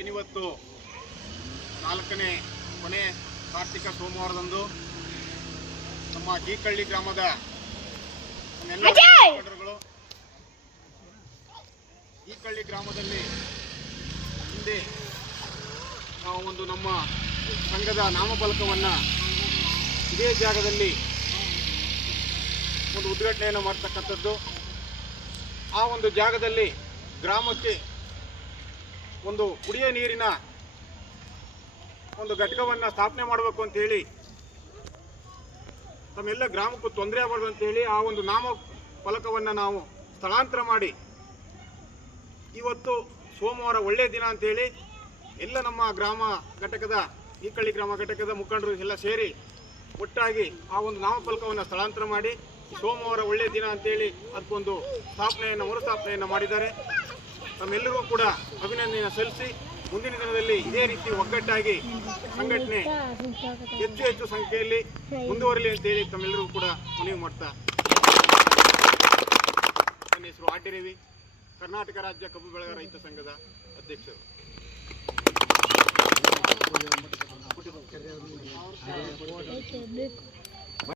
ಏನಿವತ್ತು 4ನೇ ಕೊನೆ ಕಾರ್ತಿಕ ಸೋಮವಾರದಂದು ನಮ್ಮ ಜೀಕಳ್ಳಿ ಗ್ರಾಮದ ಮುಖಂಡರುಗಳು ಜೀಕಳ್ಳಿ ಗ್ರಾಮದಲ್ಲಿ ಹಿಂದೆ ನಾವು ಒಂದು ನಮ್ಮ ಸಂಘದ ನಾಮಫಲಕವನ್ನು ಇದೇ ಜಾಗದಲ್ಲಿ ಒಂದು ಉದ್ಘಾಟನೆಯನ್ನು ಮಾಡ್ತಕ್ಕಂಥದ್ದು. ಆ ಒಂದು ಜಾಗದಲ್ಲಿ ಗ್ರಾಮಕ್ಕೆ ಒಂದು ಕುಡಿಯ ನೀರಿನ ಒಂದು ಘಟಕವನ್ನು ಸ್ಥಾಪನೆ ಮಾಡಬೇಕು ಅಂತೇಳಿ, ತಮ್ಮೆಲ್ಲ ಗ್ರಾಮಕ್ಕೂ ತೊಂದರೆ ಆಗಬಾರ್ದು ಅಂತೇಳಿ ಆ ಒಂದು ನಾಮ ಫಲಕವನ್ನು ನಾವು ಸ್ಥಳಾಂತರ ಮಾಡಿ ಇವತ್ತು ಸೋಮವಾರ ಒಳ್ಳೆಯ ದಿನ ಅಂತೇಳಿ ಎಲ್ಲ ನಮ್ಮ ಗ್ರಾಮ ಘಟಕದ ಜೀಕಳ್ಳಿ ಗ್ರಾಮ ಘಟಕದ ಮುಖಂಡರು ಎಲ್ಲ ಸೇರಿ ಒಟ್ಟಾಗಿ ಆ ಒಂದು ನಾಮಫಲಕವನ್ನು ಸ್ಥಳಾಂತರ ಮಾಡಿ ಸೋಮವಾರ ಒಳ್ಳೆಯ ದಿನ ಅಂತೇಳಿ ಅದಕ್ಕೊಂದು ಮರುಸ್ಥಾಪನೆಯನ್ನು ಮಾಡಿದ್ದಾರೆ. ತಮ್ಮೆಲ್ಲರಿಗೂ ಕೂಡ ಅಭಿನಂದನೆಯನ್ನು ಸಲ್ಲಿಸಿ ಮುಂದಿನ ದಿನದಲ್ಲಿ ಇದೇ ರೀತಿ ಒಗ್ಗಟ್ಟಾಗಿ ಸಂಘಟನೆ ಹೆಚ್ಚು ಸಂಖ್ಯೆಯಲ್ಲಿ ಮುಂದುವರಲಿ ಅಂತೇಳಿ ತಮ್ಮೆಲ್ಲರಿಗೂ ಕೂಡ ಮನವಿ ಮಾಡ್ತಾ, ನನ್ನ ಹೆಸರು ಆಡ್ಯರವಿ, ಕರ್ನಾಟಕ ರಾಜ್ಯ ಕಬ್ಬು ಬೆಳೆಗಾರ ರೈತ ಸಂಘದ ಅಧ್ಯಕ್ಷರು.